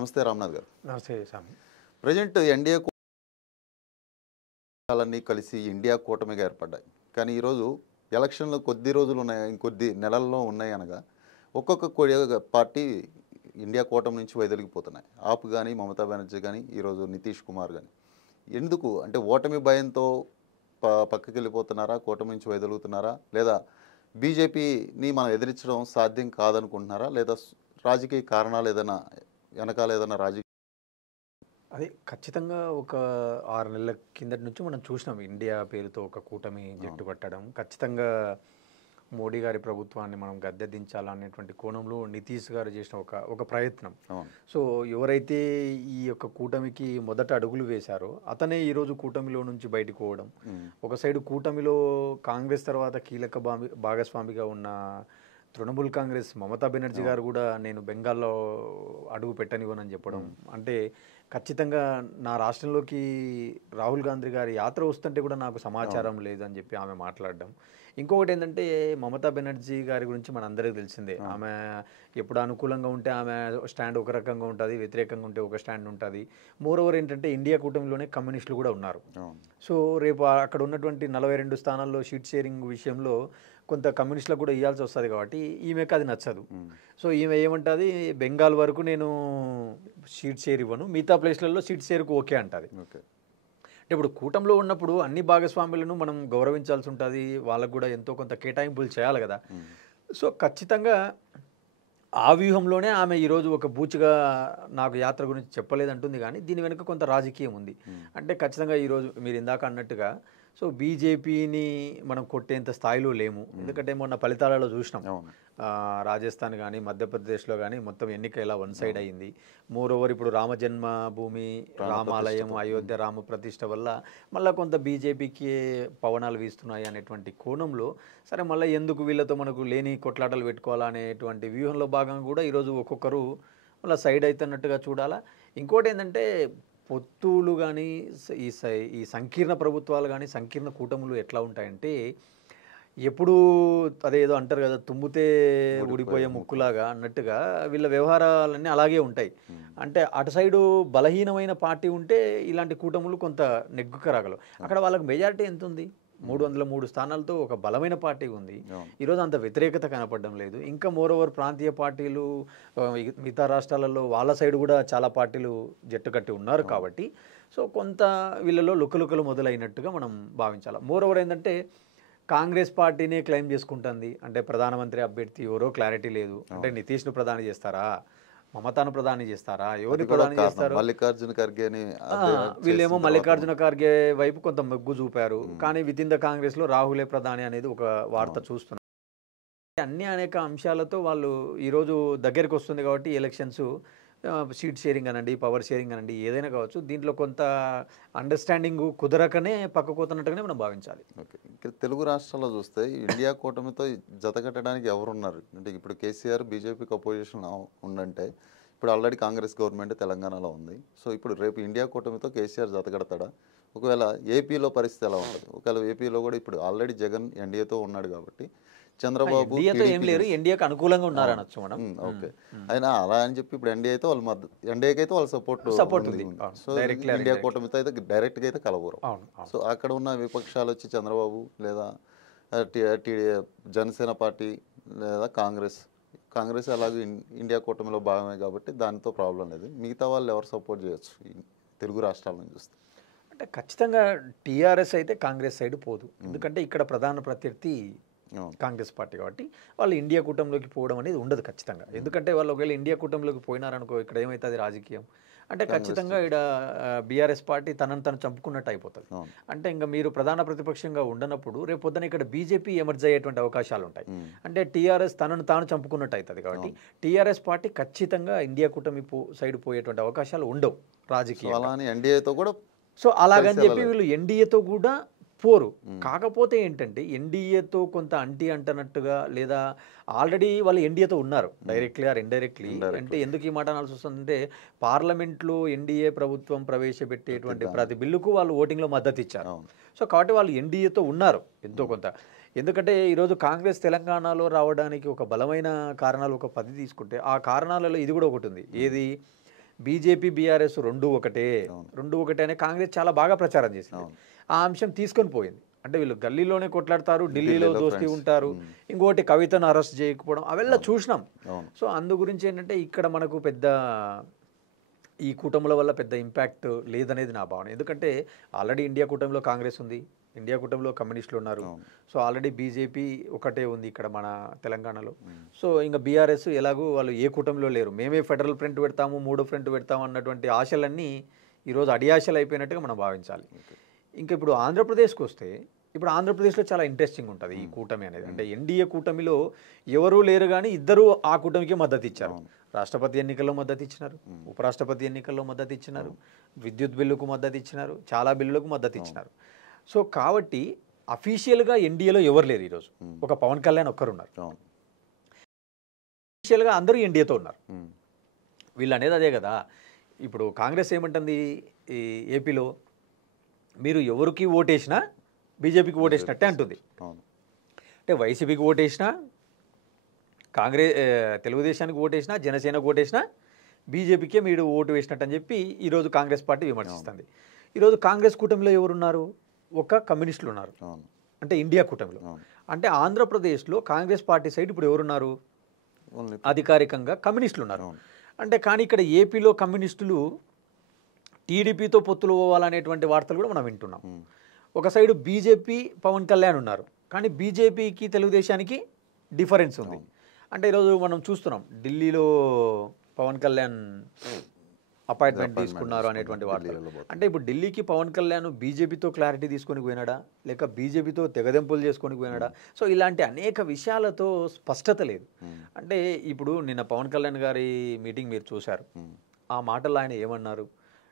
నమస్తే రామ్నాథ్ గారు. నమస్తే స్వామి. ప్రజెంట్ ఎన్డీఏ కూటమి కలిసి ఇండియా కూటమిగా ఏర్పడ్డాయి. కానీ ఈరోజు ఎలక్షన్లు కొద్ది రోజులు ఉన్నాయి, ఇంకొద్ది నెలల్లో ఉన్నాయి అనగా ఒక్కొక్క పార్టీ ఇండియా కూటమి నుంచి వైదొలిగిపోతున్నాయి. ఆప్ కానీ, మమతా బెనర్జీ కానీ, ఈరోజు నితీష్ కుమార్ కానీ. ఎందుకు అంటే ఓటమి భయంతో పక్కకి వెళ్ళిపోతున్నారా, కూటమి నుంచి వైదొలుగుతున్నారా, లేదా బీజేపీని మనం ఎదిరించడం సాధ్యం కాదనుకుంటున్నారా, లేదా రాజకీయ కారణాలు ఏదైనా వెనకాల ఏదైనా రాజకీయ అదే ఖచ్చితంగా ఒక 6 నెలల కిందటి నుంచి మనం చూసినాం ఇండియా పేరుతో ఒక కూటమి జట్టు కట్టడం. ఖచ్చితంగా మోడీ గారి ప్రభుత్వాన్ని మనం గద్దె దించాలనేటువంటి కోణంలో నితీష్ గారు చేసిన ఒక ప్రయత్నం. సో ఎవరైతే ఈ యొక్క కూటమికి మొదట అడుగులు వేశారో అతనే ఈరోజు కూటమిలో నుంచి బయటకు పోవడం. ఒక సైడు కూటమిలో కాంగ్రెస్ తర్వాత కీలక భాగస్వామిగా ఉన్న తృణమూల్ కాంగ్రెస్ మమతా బెనర్జీ గారు కూడా నేను బెంగాల్లో అడుగు పెట్టనివ్వనని చెప్పడం. అంటే ఖచ్చితంగా నా రాష్ట్రంలోకి రాహుల్ గాంధీ గారి యాత్ర వస్తుంటే కూడా నాకు సమాచారం లేదని చెప్పి ఆమె మాట్లాడడం. ఇంకొకటి ఏంటంటే మమతా బెనర్జీ గారి గురించి మనందరికీ తెలిసిందే. ఆమె ఎప్పుడు అనుకూలంగా ఉంటే ఆమె స్టాండ్ ఒక రకంగా ఉంటుంది, వ్యతిరేకంగా ఉంటే ఒక స్టాండ్ ఉంటుంది. మోరోవర్ ఏంటంటే ఇండియా కూటమిలోనే కమ్యూనిస్టులు కూడా ఉన్నారు. సో రేపు అక్కడ ఉన్నటువంటి 42 స్థానాల్లో సీట్ షేరింగ్ విషయంలో కొంత కమ్యూనిస్టులకు కూడా ఇవ్వాల్సి వస్తుంది కాబట్టి ఈమెకు అది నచ్చదు. సో ఈమె ఏమంటుంది, బెంగాల్ వరకు నేను సీట్ షేర్ ఇవ్వను, మిగతా ప్లేస్లలో సీట్ షేర్కు ఓకే అంటుంది. అంటే ఇప్పుడు కూటమిలో ఉన్నప్పుడు అన్ని భాగస్వాములను మనం గౌరవించాల్సి ఉంటుంది, వాళ్ళకు కూడా ఎంతో కొంత కేటాయింపులు చేయాలి కదా. సో ఖచ్చితంగా ఆ వ్యూహంలోనే ఆమె ఈరోజు ఒక బూచిగా నాకు యాత్ర గురించి చెప్పలేదంటుంది. కానీ దీని వెనుక కొంత రాజకీయం ఉంది. అంటే ఖచ్చితంగా ఈరోజు మీరు ఇందాక అన్నట్టుగా సో బీజేపీని మనం కొట్టేంత స్థాయిలో లేము. ఎందుకంటే మొన్న ఫలితాలలో చూసినాం, రాజస్థాన్ కానీ మధ్యప్రదేశ్లో కానీ మొత్తం ఎన్నిక ఇలా వన్ సైడ్ అయ్యింది. మోరోవర్ ఇప్పుడు రామజన్మభూమి రామాలయం అయోధ్య రామ ప్రతిష్ట వల్ల మళ్ళీ కొంత బీజేపీకి పవనాలు వీస్తున్నాయి అనేటువంటి కోణంలో సరే మళ్ళీ ఎందుకు వీళ్ళతో మనకు లేని కొట్లాటలు పెట్టుకోవాలనేటువంటి వ్యూహంలో భాగంగా కూడా ఈరోజు ఒక్కొక్కరు మళ్ళీ సైడ్ అవుతున్నట్టుగా చూడాలా. ఇంకోటి ఏంటంటే పొత్తులు కానీ ఈ సంకీర్ణ ప్రభుత్వాలు కానీ సంకీర్ణ కూటములు ఎట్లా ఉంటాయంటే ఎప్పుడు అదేదో అంటారు కదా, తుమ్మితే ఊడిపోయే ముక్కులాగా అన్నట్టుగా వీళ్ళ వ్యవహారాలన్నీ అలాగే ఉంటాయి. అంటే అటు సైడు బలహీనమైన పార్టీ ఉంటే ఇలాంటి కూటములు కొంత నెగ్గుకరాగలవు. అక్కడ వాళ్ళకి మెజారిటీ ఎంత ఉంది, 303 స్థానాలతో ఒక బలమైన పార్టీ ఉంది. ఈరోజు అంత వ్యతిరేకత కనపడడం లేదు. ఇంకా మోరోవర్ ప్రాంతీయ పార్టీలు మిగతా రాష్ట్రాలలో వాళ్ళ సైడ్ కూడా చాలా పార్టీలు జట్టు కట్టి ఉన్నారు కాబట్టి సో కొంత వీళ్ళలో లుకలుకలు మొదలైనట్టుగా మనం భావించాలి. మోరోవర్ ఏంటంటే కాంగ్రెస్ పార్టీనే క్లెయిమ్ చేసుకుంటుంది. అంటే ప్రధానమంత్రి అభ్యర్థి ఎవరో క్లారిటీ లేదు. అంటే నితీష్ను ప్రధాని చేస్తారా, మమతాను ప్రధాని చేస్తారా, ఎవరిని ప్రధాని చేస్తారు, మల్లికార్జున ఖర్గే వీళ్ళేమో మల్లికార్జున ఖర్గే వైపు కొంత మొగ్గు చూపారు. కానీ విత్ ఇన్ ద కాంగ్రెస్ లో రాహులే ప్రధాని అనేది ఒక వార్త చూస్తున్నారు. అన్ని అనేక అంశాలతో వాళ్ళు ఈరోజు దగ్గరికి వస్తుంది కాబట్టి ఎలక్షన్స్ సీట్ షేరింగ్ అనండి, పవర్ షేరింగ్ అనండి, ఏదైనా కావచ్చు, దీంట్లో కొంత అండర్స్టాండింగ్ కుదరకనే పక్కకోతున్నట్టుగానే మనం భావించాలి. ఓకే, ఇక్కడ తెలుగు రాష్ట్రాల్లో చూస్తే ఇండియా కూటమితో జతకట్టడానికి ఎవరున్నారు అంటే ఇప్పుడు కేసీఆర్ బీజేపీకి అపోజిషన్ ఉందంటే ఇప్పుడు ఆల్రెడీ కాంగ్రెస్ గవర్నమెంట్ తెలంగాణలో ఉంది. సో ఇప్పుడు రేపు ఇండియా కూటమితో కేసీఆర్ జతకడతాడా? ఒకవేళ ఏపీలో పరిస్థితి ఎలా ఉంటుంది? ఒకవేళ ఏపీలో కూడా ఇప్పుడు ఆల్రెడీ జగన్ ఎన్డీఏతో ఉన్నాడు కాబట్టి చంద్రబాబు ఎన్డీఏకి అనుకూలంగా ఉన్నారు అనొచ్చు మనం. ఓకే, అయినా అలా అని చెప్పి ఇప్పుడు ఎన్డీఏతో వాళ్ళ మద్దతు, ఎన్డీఏకి అయితే వాళ్ళ సపోర్ట్ ఉంది. సో ఇండియా కూటమితో అయితే డైరెక్ట్గా అయితే కలవరు. సో అక్కడ ఉన్న విపక్షాలు వచ్చి చంద్రబాబు లేదా జనసేన పార్టీ లేదా కాంగ్రెస్ అలాగే ఇండియా కూటమిలో భాగమే కాబట్టి దానితో ప్రాబ్లం లేదు. మిగతా వాళ్ళు ఎవరు సపోర్ట్ చేయొచ్చు తెలుగు రాష్ట్రాల నుంచి చూస్తే? అంటే ఖచ్చితంగా టీఆర్ఎస్ అయితే కాంగ్రెస్ సైడ్ పోదు. ఎందుకంటే ఇక్కడ ప్రధాన ప్రత్యర్థి కాంగ్రెస్ పార్టీ కాబట్టి వాళ్ళు ఇండియా కూటమిలోకి పోవడం అనేది ఉండదు ఖచ్చితంగా. ఎందుకంటే వాళ్ళు ఒకవేళ ఇండియా కూటమిలోకి పోయినారనుకో ఇక్కడ ఏమవుతుంది రాజకీయం అంటే ఖచ్చితంగా ఇక్కడ బీఆర్ఎస్ పార్టీ తనను తను చంపుకున్నట్టు అయిపోతుంది. అంటే ఇంకా మీరు ప్రధాన ప్రతిపక్షంగా ఉండనప్పుడు రేపు పొద్దున ఇక్కడ బీజేపీ ఎమర్జ్ అయ్యేటువంటి అవకాశాలు ఉంటాయి. అంటే టీఆర్ఎస్ తనను తాను చంపుకున్నట్టు అవుతుంది కాబట్టి టీఆర్ఎస్ పార్టీ ఖచ్చితంగా ఇండియా కూటమి సైడ్ పోయేటువంటి అవకాశాలు ఉండవు రాజకీయం. సో అలాగని చెప్పి వీళ్ళు ఎన్డీఏతో కూడా పోరు. కాకపోతే ఏంటంటే ఎన్డీఏతో కొంత అంటనట్టుగా లేదా ఆల్రెడీ వాళ్ళు ఎన్డీఏతో ఉన్నారు డైరెక్ట్లీ ఆర్ ఇండైరెక్ట్లీ. అంటే ఎందుకు ఈ మాట అనాల్సి వస్తుందంటే పార్లమెంట్లో ఎన్డీఏ ప్రభుత్వం ప్రవేశపెట్టేటువంటి ప్రతి బిల్లుకు వాళ్ళు ఓటింగ్లో మద్దతు ఇచ్చారు. సో కాబట్టి వాళ్ళు ఎన్డీఏతో ఉన్నారు ఎంతో కొంత. ఎందుకంటే ఈరోజు కాంగ్రెస్ తెలంగాణలో రావడానికి ఒక బలమైన కారణాలు ఒక 10 తీసుకుంటే ఆ కారణాలలో ఇది కూడా ఒకటి ఉంది. ఏది బీజేపీ బీఆర్ఎస్ రెండు ఒకటే అనే కాంగ్రెస్ చాలా బాగా ప్రచారం చేసింది. ఆ అంశం తీసుకొని పోయింది. అంటే వీళ్ళు గల్లీలోనే కొట్లాడతారు, ఢిల్లీలో దోస్తీ ఉంటారు, ఇంకోటి కవితను అరెస్ట్ చేయకపోవడం అವೆಲ್ಲ చూసినాం. సో అందు గురించి ఏంటంటే ఇక్కడ మనకు పెద్ద ఈ కూటముల వల్ల పెద్ద ఇంపాక్ట్ లేదనేది నా భావన. ఎందుకంటే ఆల్రెడీ ఇండియా కూటమిలో కాంగ్రెస్ ఉంది, ఇండియా కూటమిలో కమ్యూనిస్టులు ఉన్నారు. సో ఆల్రెడీ బీజేపీ ఒకటే ఉంది ఇక్కడ మన తెలంగాణలో. సో ఇంకా బీఆర్ఎస్ ఎలాగూ వాళ్ళు ఏ కూటమిలో లేరు, మేమే ఫెడరల్ ఫ్రంట్ పెడతాము, మూడో ఫ్రంట్ పెడతాము అన్నటువంటి ఆశలన్నీ ఈరోజు అడియాశలు అయిపోయినట్టుగా మనం భావించాలి. ఇంకా ఇప్పుడు ఆంధ్రప్రదేశ్కి వస్తే, ఇప్పుడు ఆంధ్రప్రదేశ్లో చాలా ఇంట్రెస్టింగ్ ఉంటుంది ఈ కూటమి అనేది. అంటే ఎన్డీఏ కూటమిలో ఎవరూ లేరు కానీ ఇద్దరు ఆ కూటమికి మద్దతు ఇచ్చారు. రాష్ట్రపతి ఎన్నికల్లో మద్దతు ఇచ్చినారు, ఉపరాష్ట్రపతి ఎన్నికల్లో మద్దతు ఇచ్చినారు, విద్యుత్ బిల్లుకు మద్దతు ఇచ్చినారు, చాలా బిల్లులకు మద్దతు ఇచ్చినారు. సో కాబట్టి అఫీషియల్గా ఎన్డీఏలో ఎవరు లేరు ఈరోజు. ఒక పవన్ కళ్యాణ్ ఒక్కరున్నారు. అఫీషియల్గా అందరూ ఎన్డీఏతో ఉన్నారు. వీళ్ళు అనేది అదే కదా. ఇప్పుడు కాంగ్రెస్ ఏమంటుంది ఈ ఏపీలో, మీరు ఎవరికి ఓటేసినా బీజేపీకి ఓటేసినట్టే అంటుంది. అంటే వైసీపీకి ఓటేసినా, కాంగ్రెస్ తెలుగుదేశానికి ఓటేసినా, జనసేనకు ఓటేసినా బీజేపీకే మీరు ఓటు వేసినట్టు అని చెప్పి ఈరోజు కాంగ్రెస్ పార్టీ విమర్శిస్తుంది. ఈరోజు కాంగ్రెస్ కూటమిలో ఎవరున్నారు? ఒక కమ్యూనిస్టులు ఉన్నారు, అంటే ఇండియా కూటమిలో. అంటే ఆంధ్రప్రదేశ్లో కాంగ్రెస్ పార్టీ సైడ్ ఇప్పుడు ఎవరున్నారు? అధికారికంగా కమ్యూనిస్టులు ఉన్నారు. అంటే కానీ ఇక్కడ ఏపీలో కమ్యూనిస్టులు టీడీపీతో పొత్తులు పోవాలనేటువంటి వార్తలు కూడా మనం వింటున్నాం. ఒక సైడు బీజేపీ పవన్ కళ్యాణ్ ఉన్నారు, కానీ బీజేపీకి తెలుగుదేశానికి డిఫరెన్స్ ఉంది. అంటే ఈరోజు మనం చూస్తున్నాం ఢిల్లీలో పవన్ కళ్యాణ్ అపాయింట్మెంట్ తీసుకున్నారు అనేటువంటి వార్తలు. అంటే ఇప్పుడు ఢిల్లీకి పవన్ కళ్యాణ్ బీజేపీతో క్లారిటీ తీసుకొని పోయినాడా, లేక బీజేపీతో తెగదెంపులు చేసుకొని పోయినాడా? సో ఇలాంటి అనేక విషయాలతో స్పష్టత లేదు. అంటే ఇప్పుడు నిన్న పవన్ కళ్యాణ్ గారి మీటింగ్ మీరు చూశారు. ఆ మాటల్లో ఆయన ఏమన్నారు?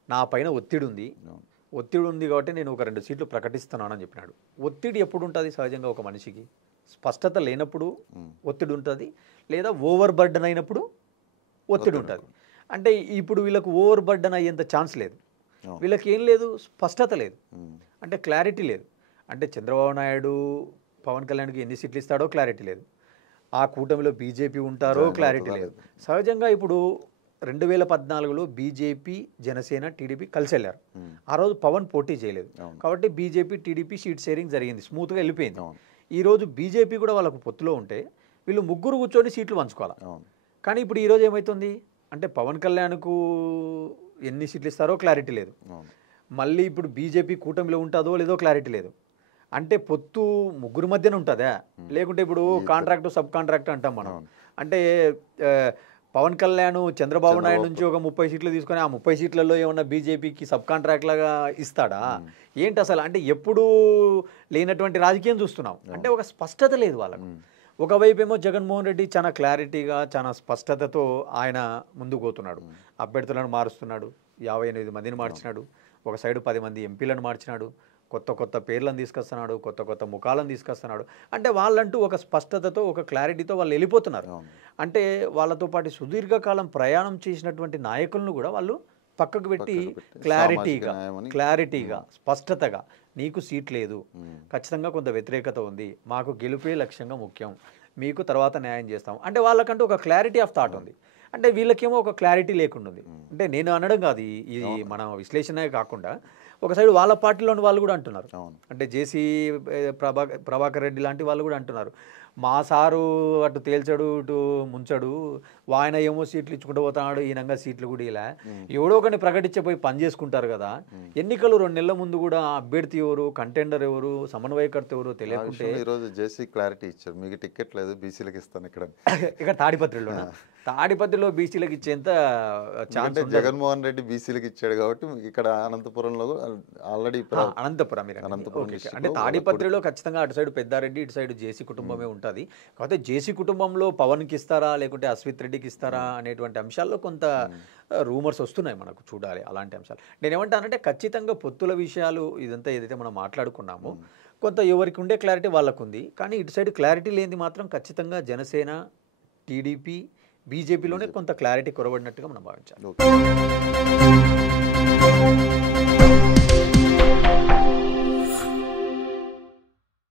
నా పైన ఒత్తిడి ఉంది కాబట్టి నేను ఒక 2 సీట్లు ప్రకటిస్తున్నానని చెప్పినాడు. ఒత్తిడి ఎప్పుడు ఉంటుంది సహజంగా ఒక మనిషికి? స్పష్టత లేనప్పుడు ఒత్తిడి ఉంటుంది, లేదా ఓవర్ బర్డన్ అయినప్పుడు ఒత్తిడి ఉంటుంది. అంటే ఇప్పుడు వీళ్ళకు ఓవర్ బర్డన్ అయ్యేంత ఛాన్స్ లేదు. వీళ్ళకి ఏం లేదు, స్పష్టత లేదు, అంటే క్లారిటీ లేదు. అంటే చంద్రబాబు నాయుడు పవన్ కళ్యాణ్కి ఎన్ని సీట్లు ఇస్తాడో క్లారిటీ లేదు, ఆ కూటమిలో బీజేపీ ఉంటారో క్లారిటీ లేదు. సహజంగా ఇప్పుడు 2014లో బీజేపీ, జనసేన, టీడీపీ కలిసి వెళ్ళారు. ఆ రోజు పవన్ పోటీ చేయలేదు కాబట్టి బీజేపీ టీడీపీ సీట్ షేరింగ్ జరిగింది, స్మూత్గా వెళ్ళిపోయింది. ఈరోజు బీజేపీ కూడా వాళ్ళకు పొత్తులో ఉంటే వీళ్ళు ముగ్గురు కూర్చొని సీట్లు పంచుకోవాలి. కానీ ఇప్పుడు ఈరోజు ఏమవుతుంది అంటే పవన్ కళ్యాణ్కు ఎన్ని సీట్లు ఇస్తారో క్లారిటీ లేదు, మళ్ళీ ఇప్పుడు బీజేపీ కూటమిలో ఉంటుందో లేదో క్లారిటీ లేదు. అంటే పొత్తు ముగ్గురు మధ్యన ఉంటుందా, లేకుంటే ఇప్పుడు కాంట్రాక్టు సబ్ కాంట్రాక్ట్ అంటాం మనం. అంటే పవన్ కళ్యాణ్ చంద్రబాబు నాయుడు నుంచి ఒక 30 సీట్లు తీసుకొని ఆ 30 సీట్లలో ఏమన్నా బీజేపీకి సబ్ కాంట్రాక్ట్ లాగా ఇస్తాడా ఏంటి అసలు? అంటే ఎప్పుడు లేనటువంటి రాజకీయం చూస్తున్నాం. అంటే ఒక స్పష్టత లేదు వాళ్ళకు. ఒకవైపు ఏమో జగన్మోహన్ రెడ్డి చాలా క్లారిటీగా, చాలా స్పష్టతతో ఆయన ముందుకు పోతున్నాడు. అభ్యర్థులను మారుస్తున్నాడు, 58 మందిని మార్చినాడు, ఒక సైడు 10 మంది ఎంపీలను మార్చినాడు, కొత్త పేర్లను తీసుకొస్తున్నాడు, కొత్త ముఖాలను తీసుకొస్తున్నాడు. అంటే వాళ్ళంటూ ఒక స్పష్టతతో, ఒక క్లారిటీతో వాళ్ళు వెళ్ళిపోతున్నారు. అంటే వాళ్ళతో పాటు సుదీర్ఘకాలం ప్రయాణం చేసినటువంటి నాయకులను కూడా వాళ్ళు పక్కకు పెట్టి క్లారిటీగా స్పష్టతగా, నీకు సీట్ లేదు, ఖచ్చితంగా కొంత వ్యతిరేకత ఉంది, మాకు గెలుపే లక్ష్యంగా ముఖ్యం, మీకు తర్వాత న్యాయం చేస్తాం అంటే వాళ్ళకంటూ ఒక క్లారిటీ ఆఫ్ థాట్ ఉంది. అంటే వీళ్ళకేమో ఒక క్లారిటీ లేకుండా ఉంది. అంటే నేను అనడం కాదు, ఇది మన విశ్లేషణే కాకుండా ఒక సైడ్ వాళ్ళ పార్టీలోని వాళ్ళు కూడా అంటున్నారు. అంటే జేసీ ప్రభాకర్ రెడ్డి లాంటి వాళ్ళు కూడా అంటున్నారు, మా సారు అటు తేల్చడు ఇటు ముంచడు, ఆయన ఏమో సీట్లు ఇచ్చుకుంటూ పోతున్నాడు, ఈయనంగా సీట్లు కూడా ఇలా ఎవడో ఒకరిని ప్రకటించిపోయి పని చేసుకుంటారు కదా. ఎన్నికలు 2 నెలల ముందు కూడా అభ్యర్థి ఎవరు, కంటెండర్ ఎవరు, సమన్వయకర్త ఎవరు తెలియకుంటే ఈరోజు జేసీ క్లారిటీ ఇచ్చారు, మీకు టికెట్ లేదు బీసీలకు ఇస్తాను ఇక్కడ తాడిపత్రిలో బీసీలకు ఇచ్చేంత ఛాన్స్. జగన్మోహన్ రెడ్డి బీసీలకు ఇచ్చాడు కాబట్టి ఇక్కడ అనంతపురంలో ఆల్రెడీ అనంతపురం అంటే తాడిపత్రిలో ఖచ్చితంగా అటు సైడ్ పెద్దారెడ్డి, ఇటు సైడ్ జేసీ కుటుంబమే ఉంటుంది. కాకపోతే జేసీ కుటుంబంలో పవన్కి ఇస్తారా లేకుంటే అశ్విత్ రెడ్డికి ఇస్తారా అనేటువంటి అంశాల్లో కొంత రూమర్స్ వస్తున్నాయి, మనకు చూడాలి అలాంటి అంశాలు. నేనేమంటానంటే ఖచ్చితంగా పొత్తుల విషయాలు ఇదంతా ఏదైతే మనం మాట్లాడుకున్నామో కొంత ఎవరికి ఉండే క్లారిటీ వాళ్ళకు ఉంది, కానీ ఇటు సైడ్ క్లారిటీ లేనిది మాత్రం ఖచ్చితంగా జనసేన, టీడీపీ, బీజేపీలోనే కొంత క్లారిటీ కొరబడినట్టుగా మనం భావించాలి.